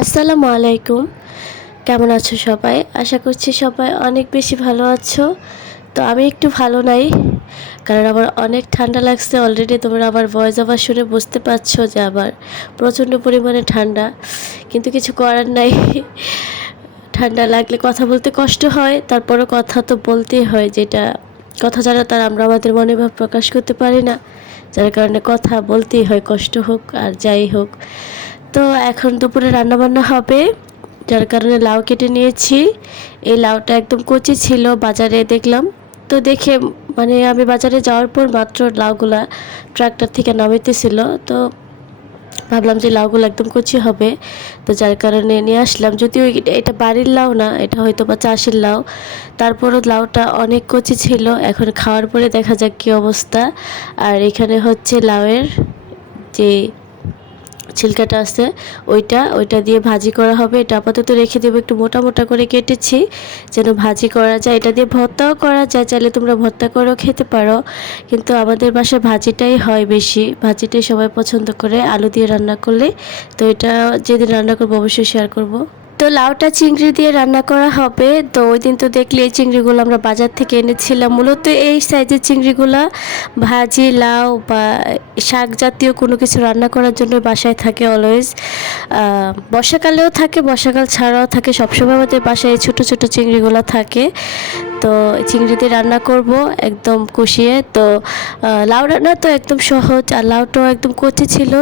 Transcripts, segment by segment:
আসসালামু আলাইকুম। কেমন আছো সবাই? আশা করছি সবাই অনেক বেশি ভালো আছো। তো আমি একটু ভালো নাই, কারণ আমার অনেক ঠান্ডা লাগছে অলরেডি তোমরা আমার ভয়েস আবার শুনে বুঝতে পারছ যে আবার প্রচণ্ড পরিমাণে ঠান্ডা, কিন্তু কিছু করার নাই। ঠান্ডা লাগলে কথা বলতে কষ্ট হয়, তারপরও কথা তো বলতেই হয়, যেটা কথা ছাড়া তার আমরা আমাদের মনে ভাব প্রকাশ করতে পারি না। যার কারণে কথা বলতেই হয়, কষ্ট হোক আর যাই হোক। তো এখন দুপুরে রান্নাবান্না হবে, যার কারণে লাউ কেটে নিয়েছি। এই লাউটা একদম কচি ছিল, বাজারে দেখলাম। তো দেখে মানে আমি বাজারে যাওয়ার পর মাত্র লাউগুলা ট্রাক্টর থেকে নামিতেছিল তো ভাবলাম যে লাউগুলো একদম কচি হবে। তো যার কারণে নিয়ে আসলাম। যদিও এটা বাড়ির লাউ না, এটা হয়তো বা চাষের লাউ। তারপরও লাউটা অনেক কচি ছিল। এখন খাওয়ার পরে দেখা যাক কী অবস্থা। আর এখানে হচ্ছে লাউয়ের যে ছিলকাটা আছে, ওইটা ওইটা দিয়ে ভাজি করা হবে। এটা আপাতত রেখে দেবো, একটু মোটা মোটা করে কেটেছি, যেন ভাজি করা যায়। এটা দিয়ে ভর্তাও করা যায়, চাইলে তোমরা ভর্তা করেও খেতে পারো। কিন্তু আমাদের বাসায় ভাজিটাই হয় বেশি। ভাজিটাই সবাই পছন্দ করে। আলু দিয়ে রান্না করলে। তো এটা যেদিন রান্না করব, অবশ্যই শেয়ার করব। তো লাউটা চিংড়ি দিয়ে রান্না করা হবে। তো ওই দিন তো দেখলে এই চিংড়িগুলো আমরা বাজার থেকে এনেছিলাম। মূলত এই সাইজের চিংড়িগুলো ভাজি, লাউ বা শাক জাতীয় কোনো কিছু রান্না করার জন্য বাসায় থাকে অলওয়েজ বর্ষাকালেও থাকে, বর্ষাকাল ছাড়াও থাকে। সবসময় আমাদের বাসায় এই ছোটো ছোটো চিংড়িগুলো থাকে। তো চিংড়ি দিয়ে রান্না করব, একদম কষিয়ে। তো লাউ রান্না তো একদম সহজ, আর লাউটাও একদম কচি ছিল।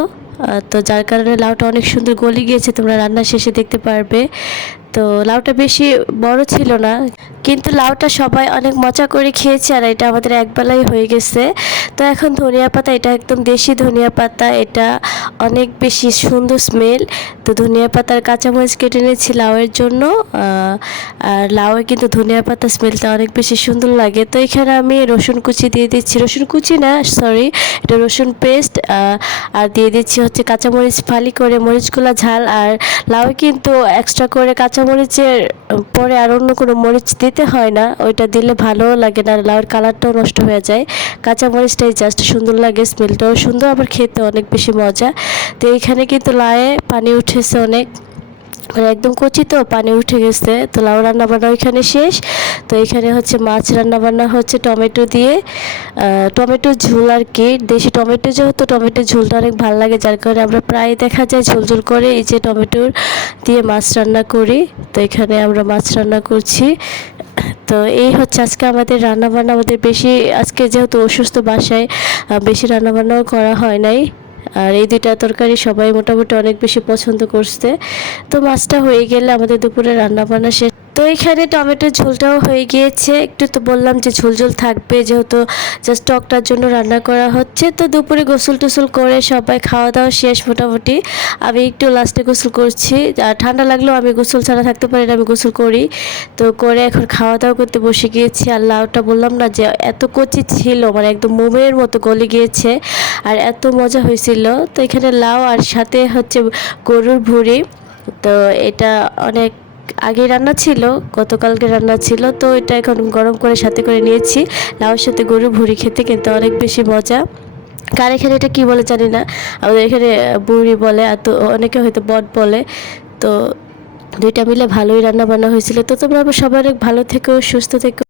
তো যার কারণে লাউটা অনেক সুন্দর গলে গিয়েছে তোমরা রান্না শেষে দেখতে পারবে। তো লাউটা বেশি বড় ছিল না, কিন্তু লাউটা সবাই অনেক মজা করে খেয়েছে আর এটা আমাদের একবেলাই হয়ে গেছে। তো এখন ধনিয়া পাতা, এটা একদম দেশি ধনিয়া পাতা, এটা অনেক বেশি সুন্দর স্মেল। তো ধনিয়া পাতার কাঁচামরিচ কেটে নিয়েছি লাউয়ের জন্য আর লাউয়ে কিন্তু ধনিয়া পাতা স্মেলটা অনেক বেশি সুন্দর লাগে। তো এখানে আমি রসুন কুচি দিয়ে দিচ্ছি। রসুন কুচি না সরি এটা রসুন পেস্ট আর দিয়ে দিচ্ছি হচ্ছে কাঁচামরিচ ফালি করে মরিচগুলো ঝাল। আর লাউ কিন্তু এক্সট্রা করে কাঁচামরিচের পরে আর অন্য কোনো মরিচ দিতে হয় না, ওইটা দিলে ভালোও লাগে না লাউয়ের কালারটাও নষ্ট হয়ে যায়। কাঁচামরিচটাই জাস্ট সুন্দর লাগে স্মেলটাও সুন্দর, আবার খেতে অনেক বেশি মজা। তো এইখানে কিন্তু লায়ে পানি উঠেছে অনেক। মানে একদম কচি তো, পানি উঠে গেছে। তো লাউ রান্না বান্না ওইখানে শেষ। তো এখানে হচ্ছে মাছ রান্না বান্না হচ্ছে টমেটো দিয়ে। টমেটো ঝোল আর কি। দেশি টমেটো যেহেতু, টমেটো ঝোলটা অনেক ভালো লাগে, যার কারণে আমরা প্রায় দেখা যায় ঝোল ঝোল করে এই যে টমেটোর দিয়ে মাছ রান্না করি। তো এখানে আমরা মাছ রান্না করছি। তো এই হচ্ছে আজকে আমাদের রান্নাবান্না। আমাদের বেশি, আজকে যেহেতু অসুস্থ বাসায় বেশি রান্নাবান্নাও করা হয় নাই। আর এই দুইটা তরকারি সবাই মোটামুটি অনেক বেশি পছন্দ করছে। তো মাছটা হয়ে গেলে আমাদের দুপুরে রান্না বান্না শেষ তো এখানে টমেটোর ঝোলটাও হয়ে গিয়েছে। একটু তো বললাম যে ঝোল ঝোল থাকবে, যেহেতু জাস্ট টকটার জন্য রান্না করা হচ্ছে। তো দুপুরে গোসল টোসল করে সবাই খাওয়া দাওয়া শেষ মোটামুটি। আমি একটু লাস্টে গোসল করছি। আর ঠান্ডা লাগলেও আমি গোসল ছাড়া থাকতে পারি না, আমি গোসল করি। তো করে এখন খাওয়া দাওয়া করতে বসে গিয়েছি। আর লাউটা বললাম না যে এত কচি ছিল মানে একদম মোমের মতো গলে গিয়েছে। আর এত মজা হয়েছিল। তো এখানে লাউ আর সাথে হচ্ছে গরুর ভুড়ি। তো এটা অনেক আগে রান্না ছিল, গতকালকে রান্না ছিল, তো এটা এখন গরম করে সাথে করে নিয়েছি। লাউর সাথে গরু ভুড়ি খেতে কিন্তু অনেক বেশি মজা। কার এখানে এটা কী বলে জানি না। আমাদের এখানে বুড়ি বলে, আর তো অনেকে হয়তো বট বলে। তো দুইটা মিলে ভালোই রান্না বান্না হয়েছিল। তো তোমরা সবাই অনেক ভালো থেকো, সুস্থ থেকো।